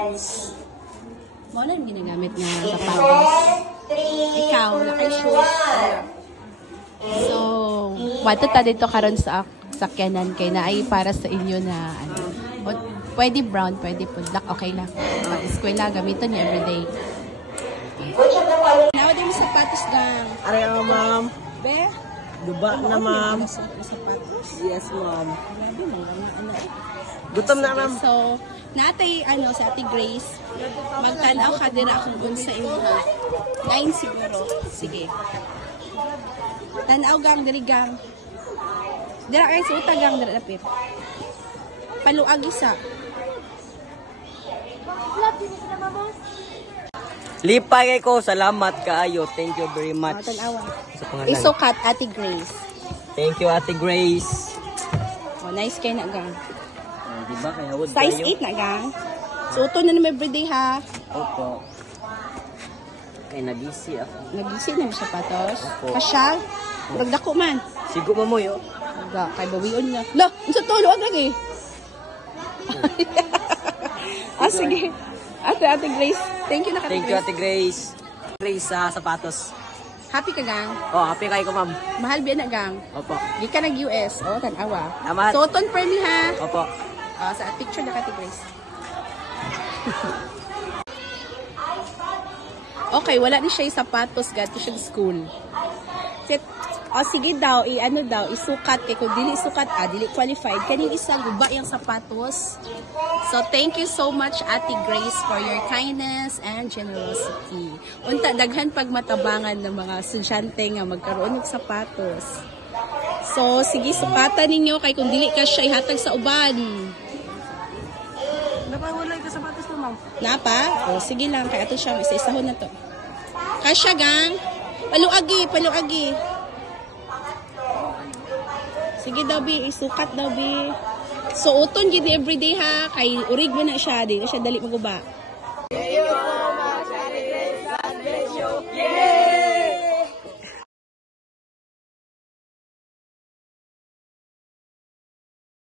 Nancy. Mo na yung ginagamit nga sapatos. Ikaw, naka-shoes. So, wato ta dito karon sa sakyanan kay na ay para sa inyo na ano. Pwede brown, pwede black, okay lang. Pag eskwela, gamiton niya everyday. Now, din sapatos gang. Aray ma'am. Be? Duba na ma'am. Sapatos? Yes ma'am. Grabe mo, ano. Gutom na ma'am. So, natay ano sa Ate Grace, magtanaw ka dira kung unsa imong 9 siguro. Sige. Tanaw gang diri gang. Dira kay sa utagang dira dapit. Paluag isa. Lipay kay ko, salamat kaayo. Thank you very much. Tanawa. Sa pangalan. Isukat Ate Grace. Thank you Ate Grace. Oh, nice kay na gang. Di ba kaya wood Size 8 na gang. So uto na naman everyday ha. Opo. Kay nabisi ako. Nagisi na mo sapatos. Opo. Kasyal. Magdako man. Sigo mo yo. Ga kay bawion na. Lo, unsa to luag lagi. Sige. Ate Grace, thank you na Thank you Ate Grace. Grace sa sapatos. Happy ka gang? Oh, happy kay ko ma'am. Mahal biya na gang. Opo. Di ka nag-US. Oh, tanawa. Tama. So, ton per ni ha. Opo. Sa picture na Ate Grace. Okay, wala ni siya yung sapatos. Gato siya sa school. Sige daw, isukat. Kaya kung dili isukat, dili qualified. Kaning isa, guba yung sapatos. So, thank you so much, Ate Grace, for your kindness and generosity. Unta, daghan pagmatabangan ng mga estudyante nga magkaroon ng sapatos. So, sige, sukatan ninyo. Kaya kung dili ka siya, ihatag sa uban. Napawala ka sapatos mo, ma'am. Napa? O, sige lang. Kaya ito siya, isa-isahon na to. Kasya, gang. Paluagi. Sige daw, Bi. Isukat daw, Bi. So, uton gid everyday ha. Kay urig mo na siya. Di na siya dali maguba. Thank you so much, Ate Grace. God bless you.